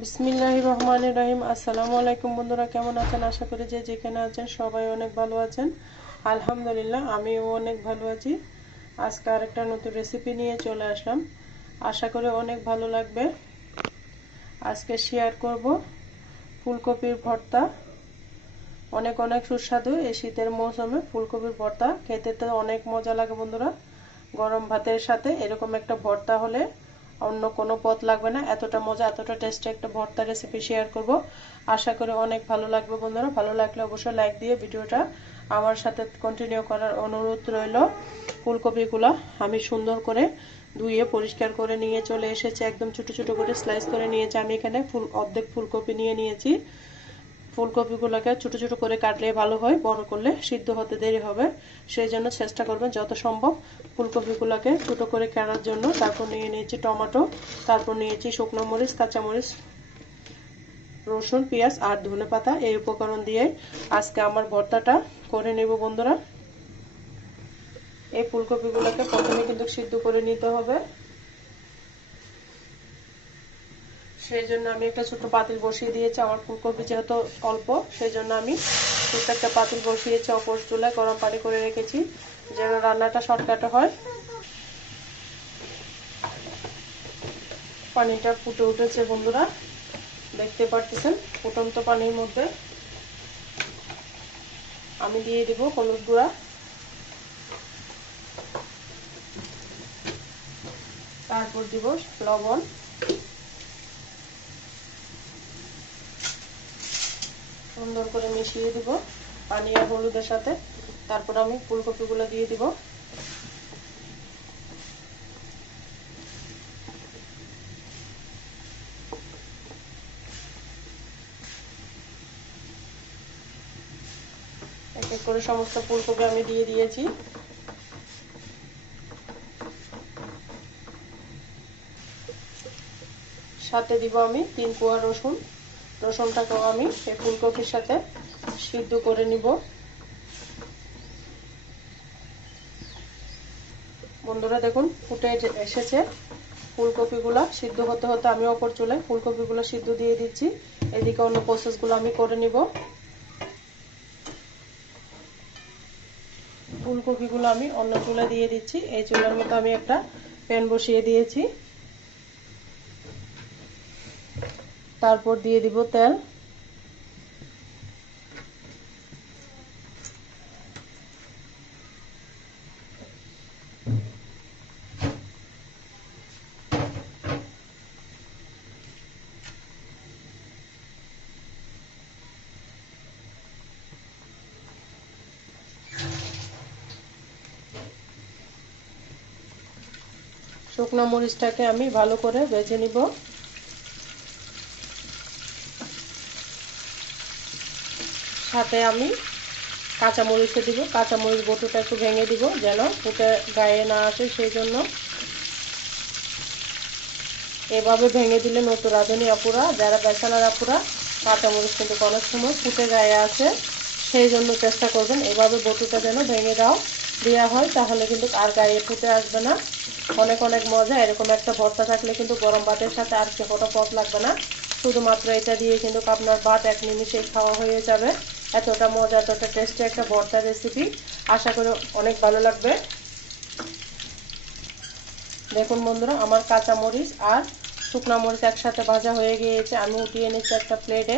বিসমিল্লাহির রহমানির রহিম। আসসালামু আলাইকুম বন্ধুরা, কেমন আছেন? আশা করি যে যেখানে আছেন সবাই অনেক ভালো আছেন। আলহামদুলিল্লাহ, আমিও অনেক ভালো আছি। আজকে আরেকটা নতুন রেসিপি নিয়ে চলে আসলাম, আশা করি অনেক ভালো লাগবে। আজকে শেয়ার করব ফুলকপির ভর্তা। অনেক অনেক সুস্বাদু। এই শীতের মৌসুমে ফুলকপির ভর্তা খেতে তো অনেক মজা লাগে বন্ধুরা। গরম ভাতের সাথে এরকম একটা ভর্তা হলে অন্য কোনো পদ লাগবে না। এতটা মজা, এতটা টেস্টি একটা ভর্তা রেসিপি শেয়ার করব। আশা করি অনেক ভালো লাগবে বন্ধুরা। ভালো লাগলে অবশ্যই লাইক দিয়ে ভিডিওটা আমার সাথে কন্টিনিউ করার অনুরোধ রইল। ফুলকপিগুলো আমি সুন্দর করে ধুয়ে পরিষ্কার করে নিয়ে চলে এসেছি। একদম ছোট ছোট করে স্লাইস করে নিয়েছি। আমি এখানে অর্ধেক ফুলকপি নিয়ে নিয়েছি। ফুলকপিগুলোকে ছোট ছোট করে কাটলে ভালো হয়, বড় করলে সিদ্ধ হতে দেরি হবে। সেই জন্য চেষ্টা করবেন যত সম্ভব ফুলকপিগুলোকে ছোট করে কাটার জন্য। তারপর নিয়ে নিয়েছি টমেটো, তারপর নিয়েছি শুকনো মরিচ, কাঁচামরিচ, রসুন, পেঁয়াজ আর ধনেপাতা। এই উপকরণ দিয়ে আজকে আমার ভর্তাটা করে নেব বন্ধুরা। এই ফুলকপিগুলোকে প্রথমে কিন্তু সিদ্ধ করে নিতে হবে। সেই জন্য আমি একটা ছোট পাতিল বসিয়ে দিয়েছি। আমার ফুলকপি যেহেতু অল্প, সেই জন্য আমি ছোট্ট একটা পাতিল বসিয়েছি। অপর চুলায় গরম পানি করে রেখেছি যেন রান্নাটা শর্টকাটে হয়। পানিটা ফুটে উঠেছে বন্ধুরা, দেখতে পারতেছেন। ফুটন্ত পানির মধ্যে আমি দিয়ে দিব হলুদ গুঁড়া, তারপর দিব লবণ, সুন্দর করে মিশিয়ে দিব পানি আর হলুদের সাথে। তারপর আমি ফুলকপিগুলো দিয়ে দিব। এক এক করে সমস্ত ফুলকপি আমি দিয়ে দিয়েছি। সাথে দিব আমি 3 কোয়া রসুন। রসুনটাকেও আমি এই ফুলকপির সাথে সিদ্ধ করে নিব। বন্ধুরা দেখুন, ফুটে এসেছে। ফুলকপিগুলো সিদ্ধ হতে হতে আমি অপর চুলায় ফুলকপিগুলো সিদ্ধ দিয়ে দিচ্ছি। এদিকে অন্য প্রসেসগুলো আমি করে নিব। ফুলকপিগুলো আমি অন্য চুলায় দিয়ে দিচ্ছি। এই চুলার মতো আমি একটা প্যান বসিয়ে দিয়েছি। তারপর দিয়ে দিব তেল। শুকনো মরিচটাকে আমি ভালো করে ভেজে নিব। সাথে আমি কাঁচামরিচে দিব। কাঁচামরিচ বটুটা একটু ভেঙে দিব যেন ফুটে গায়ে না আসে, সেই জন্য। এভাবে ভেঙে দিলে নতুন রাঁধুনি আপুরা, যারা ব্যাচেলর আপুরা, কাঁচামরিচ কিন্তু অনেক সময় ফুটে গায়ে আসে। সেই জন্য চেষ্টা করবেন এভাবে বটুটা যেন ভেঙে দেওয়া হয়, তাহলে কিন্তু আর গায়ে ফুটে আসবে না। অনেক অনেক মজা। এরকম একটা ভর্তা থাকলে কিন্তু গরম ভাতের সাথে আর কোনো পদ লাগবে না। শুধুমাত্র এটা দিয়ে কিন্তু আপনার ভাত এক নিমিষেই খাওয়া হয়ে যাবে। এতটা মজা, এতটা টেস্টি একটা ভর্তা রেসিপি। আশা করি অনেক ভালো লাগবে। দেখুন বন্ধুরা, আমার কাঁচামরিচ আর শুকনা মরিচ একসাথে ভাজা হয়ে গিয়েছে। আমি উঠিয়ে নিচ্ছি একটা প্লেটে।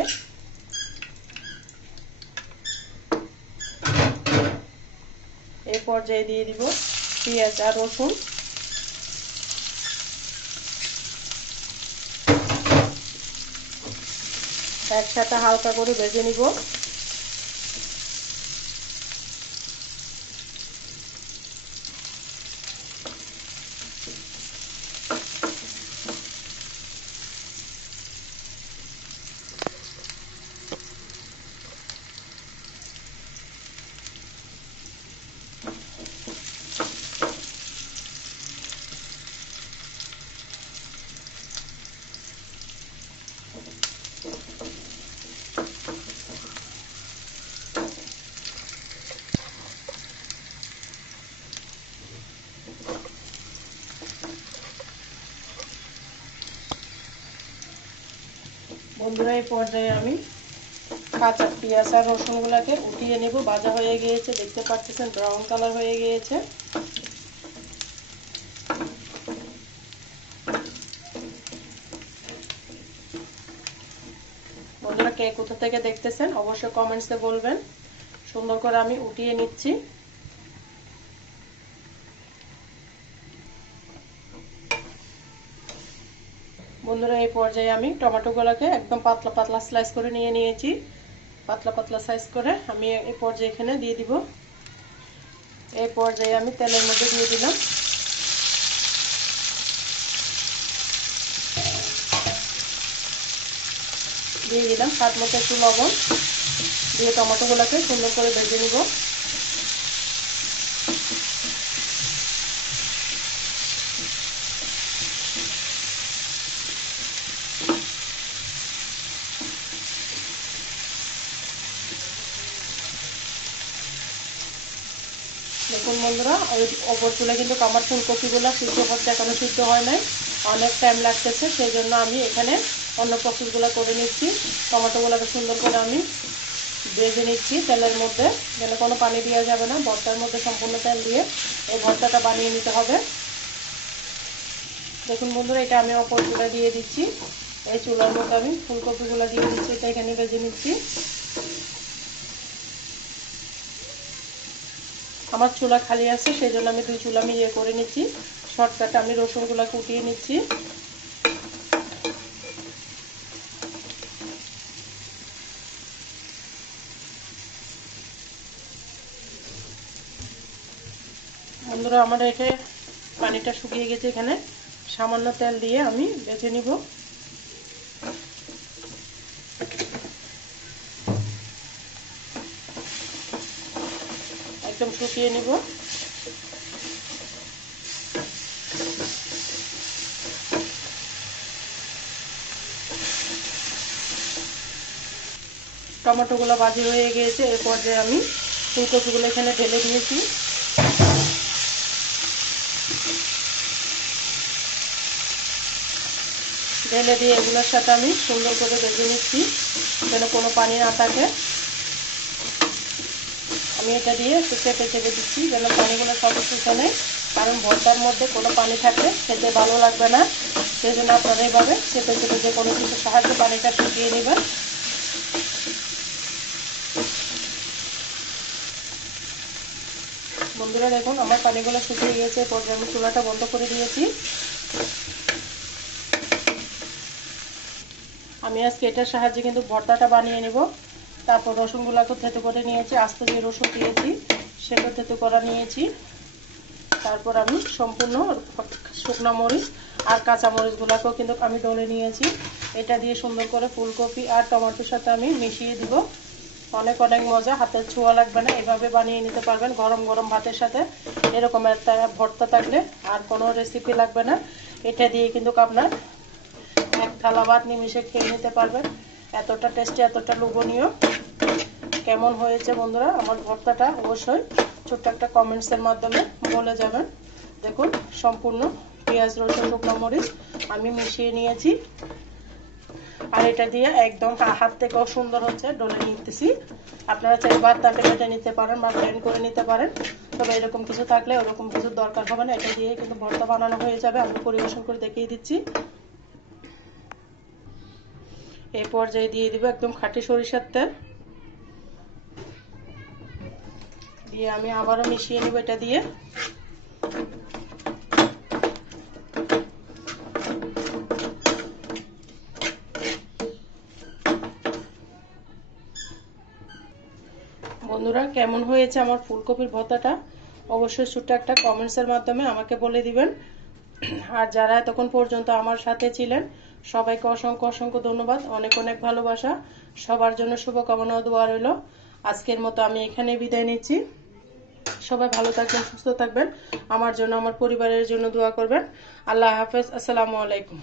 এই পর্যায়ে দিয়ে দিব পেঁয়াজ আর রসুন। একসাথে হালকা করে ভেজে নিব। বন্ধুরা এই পর্যায়ে আমি কাঁচা পেঁয়াজ আর রসুনগুলোকে উঠিয়ে নেব। ভাজা হয়ে গিয়েছে, দেখতে পাচ্ছেন ব্রাউন কালার হয়ে গিয়েছে। বন্ধুরা কে কোথা থেকে দেখতেছেন অবশ্যই কমেন্টসে বলবেন। সুন্দর করে আমি উঠিয়ে নিচ্ছি। বন্ধুরা এই পর্যায়ে আমি টমেটোগুলোকে একদম পাতলা পাতলা স্লাইস করে নিয়েছি। পাতলা পাতলা সাইজ করে আমি এই পর্যায়ে এখানে দিয়ে দিব। এই পর্যায়ে আমি তেলের মধ্যে দিয়ে দিলাম। দিয়ে দিলাম স্বাদ মতো একটু লবণ, দিয়ে টমেটোগুলোকে সুন্দর করে ভেজে নিব। দেখুন বন্ধুরা, ওই ওপর তুলে কিন্তু আমার ফুলকপিগুলো সিদ্ধ হচ্ছে, এখনো সিদ্ধ হয় নাই, অনেক টাইম লাগতেছে। সেই জন্য আমি এখানে অন্য প্রসেসগুলো করে নিচ্ছি। টমেটোগুলোকে সুন্দর করে আমি ভেজে নিচ্ছি তেলের মধ্যে, যেন কোনো পানি দেওয়া যাবে না। ভর্তার মধ্যে সম্পূর্ণ তেল দিয়ে এই ভর্তাটা বানিয়ে নিতে হবে। দেখুন বন্ধুরা, এটা আমি অপর চুলা দিয়ে দিচ্ছি। এই চুলার মধ্যে আমি ফুলকপিগুলো দিয়ে দিচ্ছি, এটা এখানে ভেজে নিচ্ছি। আমার চুলা খালি আছে, সেই জন্য আমি দুই চুলা আমি করে নিচ্ছি। শর্টকাটে আমি রসুনগুলো কুটিয়ে নিচ্ছি। বন্ধুরা আমার এটা পানিটা শুকিয়ে গেছে, এখানে সামান্য তেল দিয়ে আমি ভেজে নিব। একদম শুকিয়ে নিব। টমেটোগুলো ভাজি হয়ে গিয়েছে, এর পর্যায়ে আমি ফুলকপিগুলো এখানে ঢেলে দিয়েছি। ঢেলে দিয়ে এগুলোর সাথে আমি সুন্দর করে ভেজে নিচ্ছি, যেন কোনো পানি না থাকে। আমি এটা দিয়ে একটু চেপে চেপে দিচ্ছি, যেন পানিগুলো সব শুষে নেয়, কারণ ভর্তার মধ্যে কোনো পানি থাকলে খেতে ভালো লাগবে না। সেই জন্য আপনারা এইভাবে চেপে চেপে যে কোনো কিছুর সাহায্যে পানিটা শুকিয়ে নেবেন। বন্ধুরা দেখুন আমার পানিগুলো শুকিয়ে গিয়েছে, পর্যায়ে আমি চুলাটা বন্ধ করে দিয়েছি। আমি আজকে এটার সাহায্যে কিন্তু ভর্তাটা বানিয়ে নেব। তারপর রসুনগুলোকে থেতো করে নিয়েছি, আস্তে যে রসুন দিয়েছি সেটা থেতো করা নিয়েছি। তারপর আমি সম্পূর্ণ শুকনো মরিচ আর কাঁচা মরিচগুলোকেও কিন্তু আমি ডলে নিয়েছি। এটা দিয়ে সুন্দর করে ফুলকপি আর টমেটোর সাথে আমি মিশিয়ে দিব। অনেক অনেক মজা, হাতের ছোঁয়া লাগবে না, এভাবে বানিয়ে নিতে পারবেন গরম গরম ভাতের সাথে। এরকম একটা ভর্তা থাকলে আর কোনো রেসিপি লাগবে না। এটা দিয়ে কিন্তু আপনার এক থালা ভাত নিমিশে খেয়ে নিতে পারবেন। এতটা টেস্টি, এতটা লোভনীয়। কেমন হয়েছে বন্ধুরা আমার ভর্তাটা অবশ্যই ছোট্ট একটা কমেন্টসের মাধ্যমে বলে যাবেন। দেখুন সম্পূর্ণ পেঁয়াজ রসুন শুকনো মরিচ আমি মিশিয়ে নিয়েছি, আর এটা দিয়ে একদম হাত থেকেও সুন্দর হচ্ছে ডলে নিতেছি। আপনারা চাই বাটাতে বেটে নিতে পারেন বা ব্লেন্ড করে নিতে পারেন, তবে এরকম কিছু থাকলে ওরকম কিছু দরকার হবে না। এটা দিয়ে কিন্তু ভর্তা বানানো হয়ে যাবে। আমি পরিবেশন করে দেখিয়ে দিচ্ছি। এই পর্যায়ে দিয়ে দিব একদম খাঁটি সরিষার তেল, দিয়ে আমি আবারও মিশিয়ে নিব এটা দিয়ে। বন্ধুরা কেমন হয়েছে আমার ফুলকপির ভর্তাটা অবশ্যই ছোট্ট একটা কমেন্টসের মাধ্যমে আমাকে বলে দিবেন। আর যারা এতক্ষণ পর্যন্ত আমার সাথে ছিলেন সবাইকে অসংখ্য অসংখ্য ধন্যবাদ, অনেক অনেক ভালোবাসা। সবার জন্য শুভকামনা ও দোয়া রইল। আজকের মতো আমি এখানে বিদায় নিচ্ছি। সবাই ভালো থাকবেন, সুস্থ থাকবেন, আমার জন্য আমার পরিবারের জন্য দোয়া করবেন। আল্লাহ হাফেজ, আসসালামু আলাইকুম।